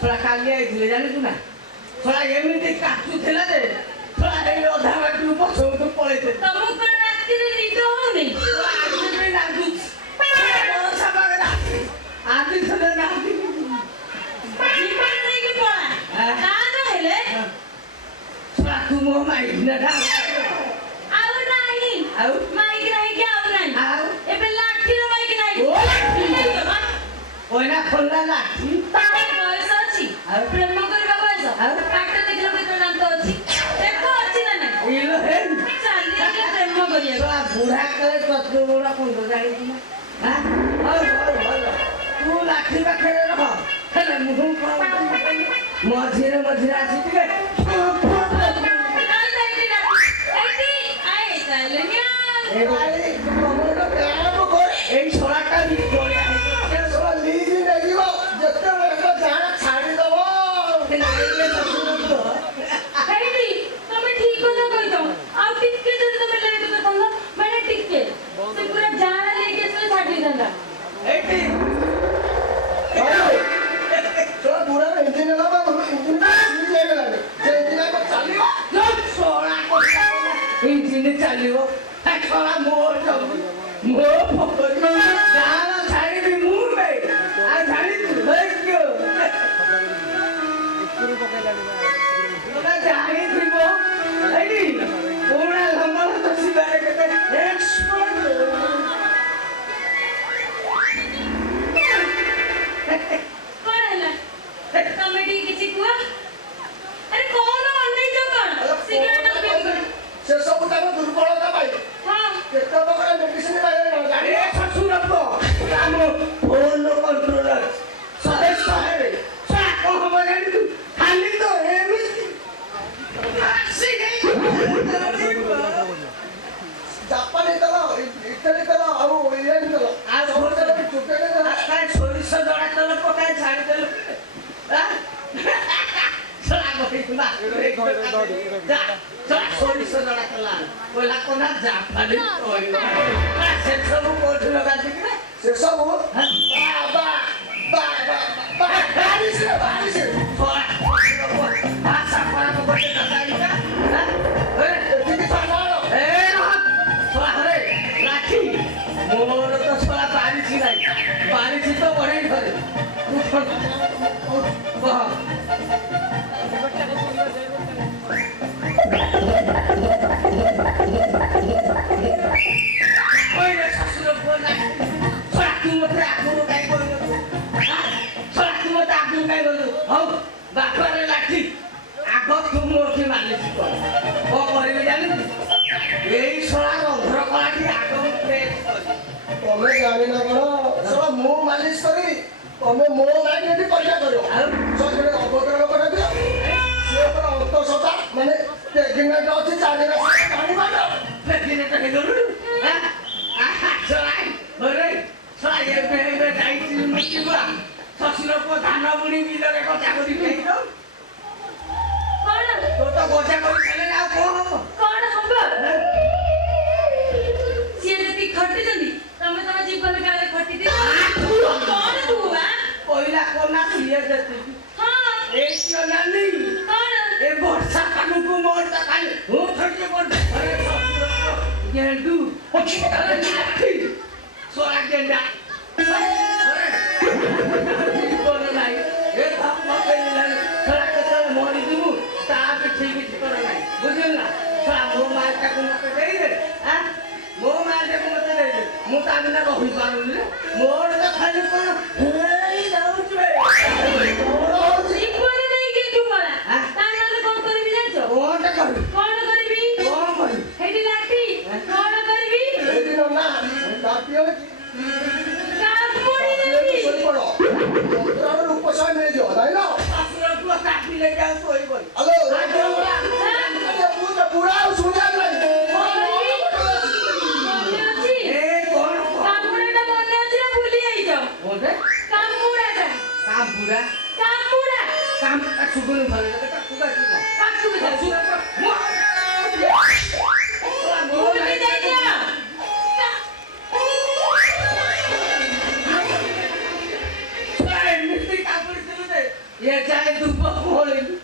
थोड़ा काली आइले जाने तू ना थोड़ा एमती काटुला जे थोड़ा अधा बाटू पछौ पड़े तुमको रात्रि निद होनी आदि थोड़े ना जीवन नहीं की पड़ा कहाँ हेले थोड़ा तू मोह माई न ढा आउ नहीं माइक नहीं क्या आउ नहीं ए पे लाठी रो माइक नहीं ओना खोलना लाठी बयस अछि प्रेम करबा बयस काट देखलो के नाम तो अछि देखो अछि ना नहीं इलो हे चाली के प्रेम करिए तो बुढ़ा करे तत्व बुढ़ा कोन जानी तू हां और तू लाठी पाखे रख हेले मुहु मझिरे मझिरे आसी के ए भाई कमरो काम कर ए छोराटा भी गोलिया ए छोरा लीज नहीं जीवो जत्ते बेला जाना छाड़ी दबो नाइले ससुर तो हेडी तुम ठीक को कहि दो आ टिके जब तुम लेट को कहलो मैंने टिके से पूरा जाना लेके से छाड़ी दंदा एटी तो पूरा इंजन लगा इंजन लीज ले गला से इंजन को चलियो जो छोरा को इंजन चलियो छोरा मोर जब मोर पकड़ जाना छाड़ी भी मुंह में आ छाड़ी तू देख क्यों ना जानी थी वो नहीं पूरा लंबा तो सिवाय के एक्सपर्ट कौन है कॉमेडी किसी को अरे कौन अन्य जो कौन सिगरेट पी से सब तक दुर्बलता भाई हां केतो बकरा मेडिसिन बारे न जानी ससुर को काम फोन कंट्रोलर सहे सहे सा को हम जानी तू खाली तो एमिति आसी गई जापानी तला इटली तला और इंडियन तला आज और तला चुके ने काय सोरिस जड़ा तला पकाय छाड़ी देल हां सला गई तुला जा सोरिस जड़ा तला कोला कोना जापानी ओय से सब कोठ लगा दी से सब बा बारिश भाषा पड़ा को बटे कसाई का ए ठीक सालो ए थोड़ा हरे लाठी मोर तो थोड़ा बारिश नहीं बारिश तो बड़े घरे वाह ओए ससुर बोला थोड़ा तू मत आगो काय बोल थोड़ा तू मत आगो काय बोल हो बापारे लाठी आगो तू मोर मालिश कर ओ करबे जानि एई सोळा रंध्र कलाठी आगो प्रेस कर तमे जानि ना कोन सोळा मो मालिश करी तमे मो लाइन एठी पैसा करियो आ सजरे अभद्र लोक दियो से पर अंत सता माने प्रेग्नेंट अछि चालीरा पानी मारो प्रेग्नेंट हे गलु हां सोळा अरे सोळा ए जाईची मुक्ति बा ससुर को धान बुणी बिलरे कथा करी फेई दो कौन तो गोजा करी चले जाओ कौन हम सिए जति खट्टी जंदी तमे तमे जीवन काले खट्टी दे कौन तू बा कोइला कोना सिए जति हां ए क्यों नानी कौन ए वर्षा कानु को मोर त खाली हो खट्टी पर अरे ससुर को ये दू ओछी अरे नाठी सोरा गेंडा अरे बोल नाही ए भाप मकेला खरा कथा मोरी दिमु ता पे ठीक कर नाही बुझिल ना थोड़ा मो मार का को मत दे दे हां मो मार के मत दे दे मु ता बिना रही पारुनी मोर त खाली कोन हेई जाऊ छे जीवन नहीं के तू बड़ा ता नाले कौन करबी जानछो कोन त करबी कौन करबी हेडी लाठी कौन करबी हेडी ना दापियो काम मोड़ी देबी सोई पड़ो तोरा रूप पछाड़ में जो दाई ना असुर को काटी ले जाओ सोई बोल हेलो पूरा सुना नहीं ए कौन कामुड़ा मने अछि ना भूली आई जाओ बोले कामुड़ा काम का सुगुन भले का कुगा काकू में असुर को भूल में जाई दिया ଏ ଯାଏ ଧୂପ ଖୋଳିଲୁ